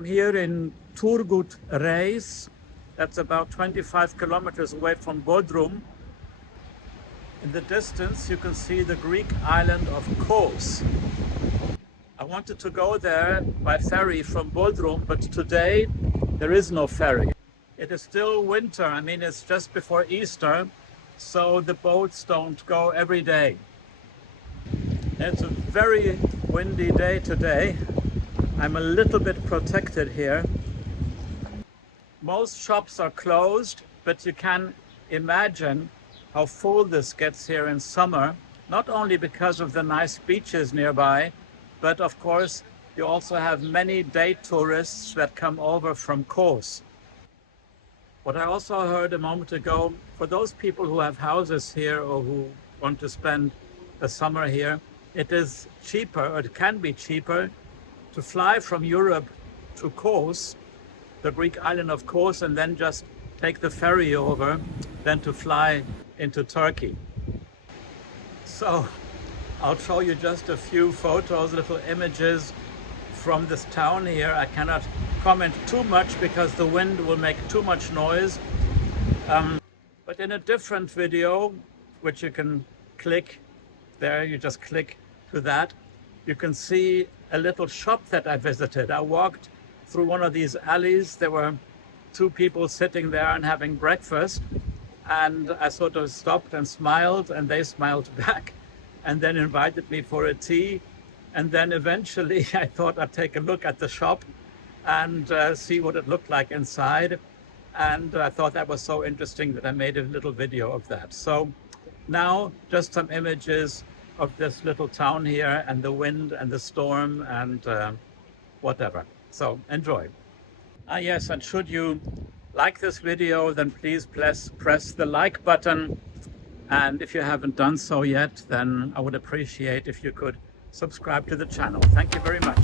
I'm here in Turgutreis. That's about 25 kilometers away from Bodrum. In the distance, you can see the Greek island of Kos. I wanted to go there by ferry from Bodrum, but today there is no ferry. It is still winter. I mean, it's just before Easter, so the boats don't go every day. It's a very windy day today. I'm a little bit protected here. Most shops are closed, but you can imagine how full this gets here in summer, not only because of the nice beaches nearby, but of course you also have many day tourists that come over from Kos. What I also heard a moment ago, for those people who have houses here or who want to spend the summer here, it is cheaper, or it can be cheaper, to fly from Europe to Kos, the Greek island of Kos, and then just take the ferry over, than to fly into Turkey. So I'll show you just a few photos, little images from this town here. I cannot comment too much because the wind will make too much noise. But in a different video, which you can click there, you just click to that, you can see a little shop that I visited. I walked through one of these alleys. There were two people sitting there and having breakfast. And I sort of stopped and smiled, and they smiled back, and then invited me for a tea. And then eventually I thought I'd take a look at the shop and see what it looked like inside. And I thought that was so interesting that I made a little video of that. So now just some images of this little town here, and the wind and the storm and whatever. So enjoy. Yes, and should you like this video, then please press the like button. And if you haven't done so yet, then I would appreciate if you could subscribe to the channel. Thank you very much.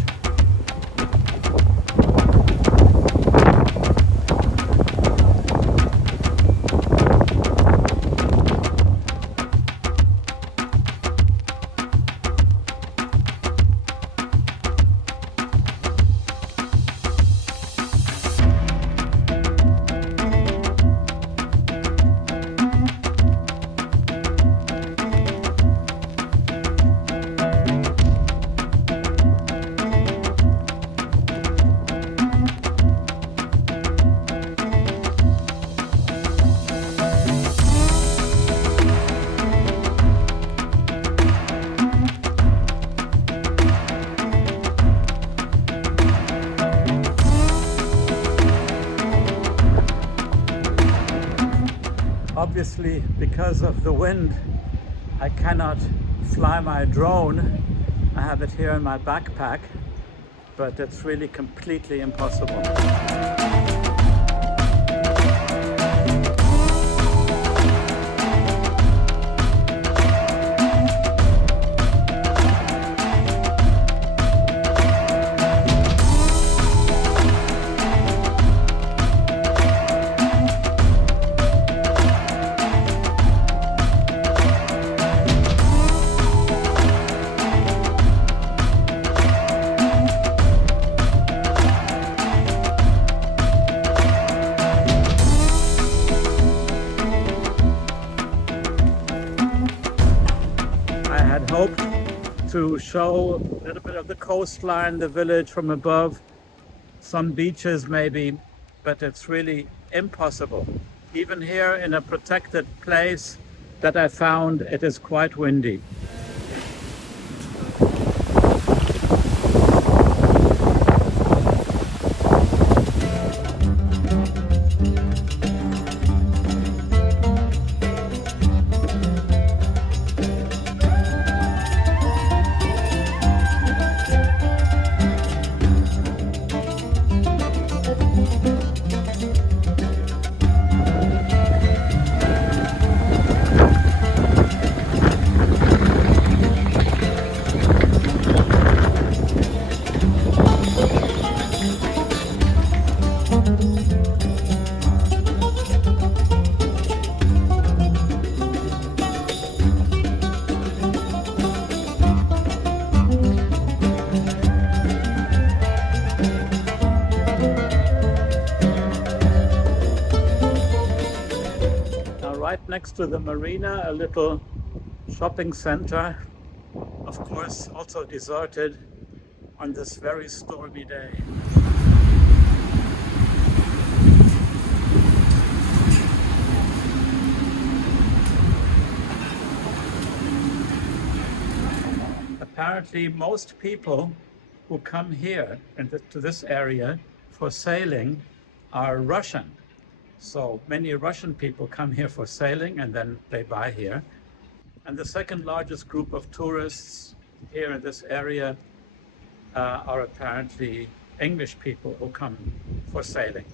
Obviously, because of the wind, I cannot fly my drone. I have it here in my backpack, but it's really completely impossible. Hoped to show a little bit of the coastline, the village from above, some beaches maybe, but it's really impossible. Even here in a protected place that I found, it is quite windy. right next to the marina, a little shopping center, of course also deserted on this very stormy day. Apparently most people who come here to this area for sailing are Russian. So many Russian people come here for sailing and then they buy here. And the second largest group of tourists here in this area are apparently English people who come for sailing.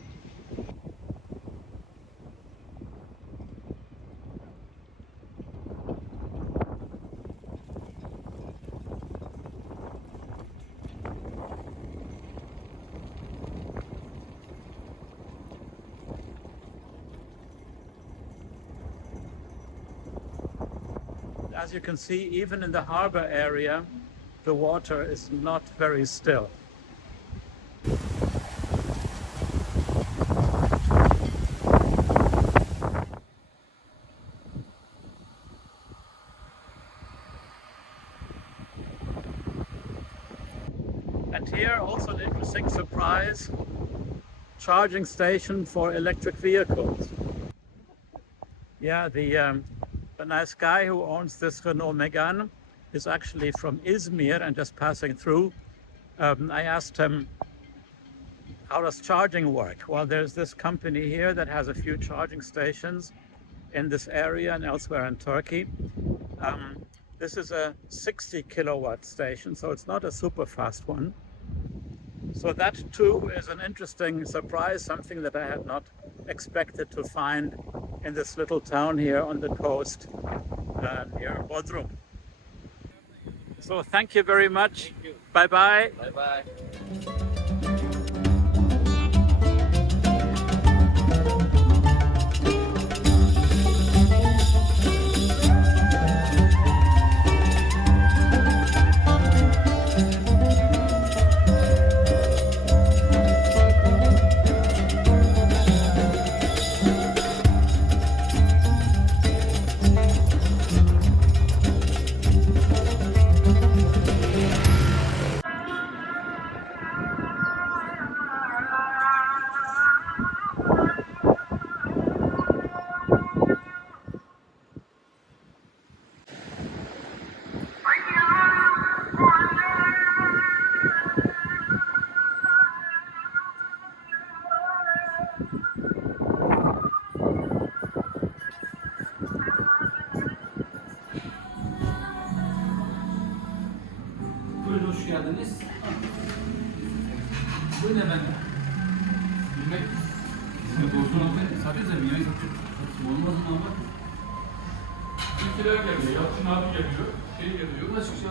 As you can see, even in the harbor area, the water is not very still. And here also an interesting surprise, charging station for electric vehicles. Yeah, the nice guy who owns this Renault Megane is actually from Izmir and just passing through. I asked him, how does charging work? Well, there's this company here that has a few charging stations in this area and elsewhere in Turkey. This is a 60 kilowatt station, so it's not a super fast one. So that too is an interesting surprise, something that I had not expected to find in this little town here on the coast near Bodrum. So thank you very much. Bye-bye. Bye-bye. Buyurun, hoş geldiniz. Buyurun efendim. Yemek, Bodrum'da satıyorsa bir yemek olmaz mı ama? Ülkeler geliyor, Yacht'ın abi geliyor, şey geliyor, başka şey.